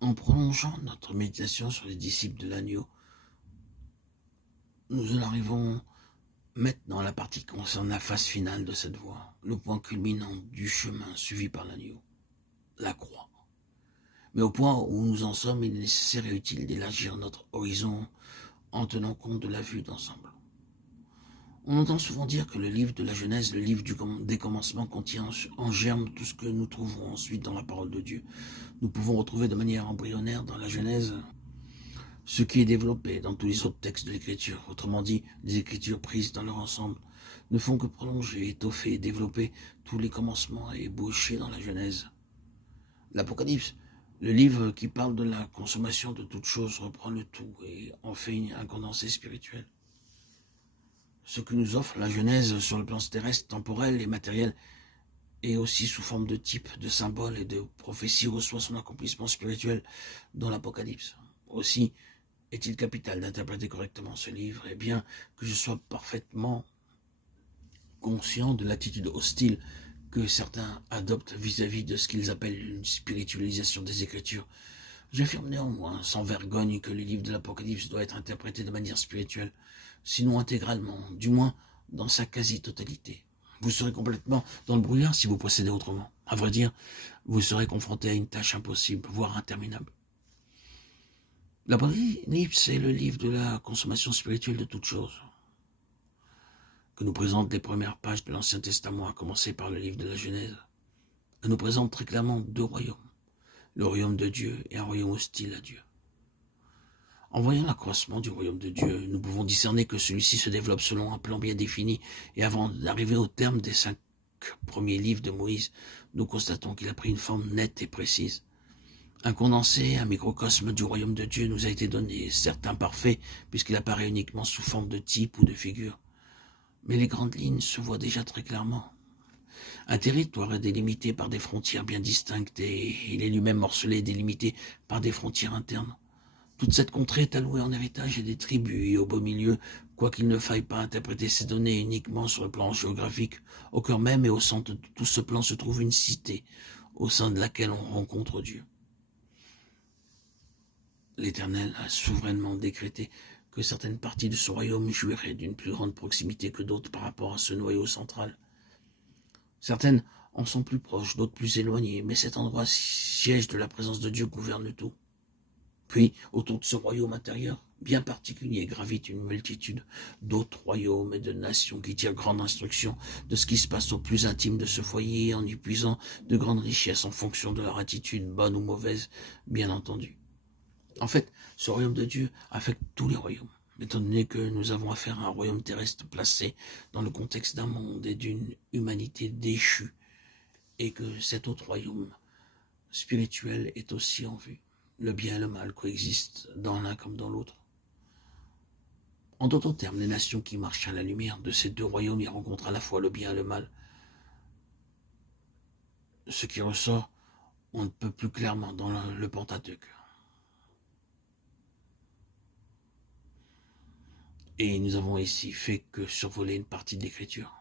En prolongeant notre méditation sur les disciples de l'agneau, nous en arrivons maintenant à la partie qui concerne la phase finale de cette voie, le point culminant du chemin suivi par l'agneau, la croix. Mais au point où nous en sommes, il est nécessaire et utile d'élargir notre horizon en tenant compte de la vue d'ensemble. On entend souvent dire que le livre de la Genèse, le livre des commencements, contient en germe tout ce que nous trouvons ensuite dans la parole de Dieu. Nous pouvons retrouver de manière embryonnaire dans la Genèse ce qui est développé dans tous les autres textes de l'Écriture. Autrement dit, les Écritures prises dans leur ensemble ne font que prolonger, étoffer et développer tous les commencements et ébaucher dans la Genèse. L'Apocalypse, le livre qui parle de la consommation de toutes choses, reprend le tout et en fait un condensé spirituel. Ce que nous offre la Genèse sur le plan terrestre, temporel et matériel, et aussi sous forme de types, de symboles et de prophéties, reçoit son accomplissement spirituel dans l'Apocalypse. Aussi est-il capital d'interpréter correctement ce livre, et bien que je sois parfaitement conscient de l'attitude hostile que certains adoptent vis-à-vis de ce qu'ils appellent une spiritualisation des Écritures, j'affirme néanmoins, sans vergogne, que le livre de l'Apocalypse doit être interprété de manière spirituelle, sinon intégralement, du moins dans sa quasi-totalité. Vous serez complètement dans le brouillard si vous procédez autrement. À vrai dire, vous serez confronté à une tâche impossible, voire interminable. L'Apocalypse est le livre de la consommation spirituelle de toutes choses, que nous présentent les premières pages de l'Ancien Testament, à commencer par le livre de la Genèse. Elle nous présente très clairement deux royaumes, le royaume de Dieu et un royaume hostile à Dieu. En voyant l'accroissement du royaume de Dieu, nous pouvons discerner que celui-ci se développe selon un plan bien défini, et avant d'arriver au terme des 5 premiers livres de Moïse, nous constatons qu'il a pris une forme nette et précise. Un condensé, un microcosme du royaume de Dieu nous a été donné, certes imparfait, puisqu'il apparaît uniquement sous forme de type ou de figure. Mais les grandes lignes se voient déjà très clairement. Un territoire est délimité par des frontières bien distinctes, et il est lui-même morcelé et délimité par des frontières internes. Toute cette contrée est allouée en héritage à des tribus, et au beau milieu, quoiqu'il ne faille pas interpréter ces données uniquement sur le plan géographique, au cœur même et au centre de tout ce plan se trouve une cité, au sein de laquelle on rencontre Dieu. L'Éternel a souverainement décrété que certaines parties de ce royaume jouiraient d'une plus grande proximité que d'autres par rapport à ce noyau central. Certaines en sont plus proches, d'autres plus éloignées, mais cet endroit, siège de la présence de Dieu, gouverne tout. Puis, autour de ce royaume intérieur, bien particulier, gravite une multitude d'autres royaumes et de nations qui tirent grande instruction de ce qui se passe au plus intime de ce foyer, en y puisant de grandes richesses en fonction de leur attitude, bonne ou mauvaise, bien entendu. En fait, ce royaume de Dieu affecte tous les royaumes, étant donné que nous avons affaire à un royaume terrestre placé dans le contexte d'un monde et d'une humanité déchue, et que cet autre royaume spirituel est aussi en vue. Le bien et le mal coexistent dans l'un comme dans l'autre. En d'autres termes, les nations qui marchent à la lumière de ces deux royaumes y rencontrent à la fois le bien et le mal. Ce qui ressort, on ne peut plus clairement dans le Pentateuque. Et nous avons ici fait que survoler une partie de l'Écriture.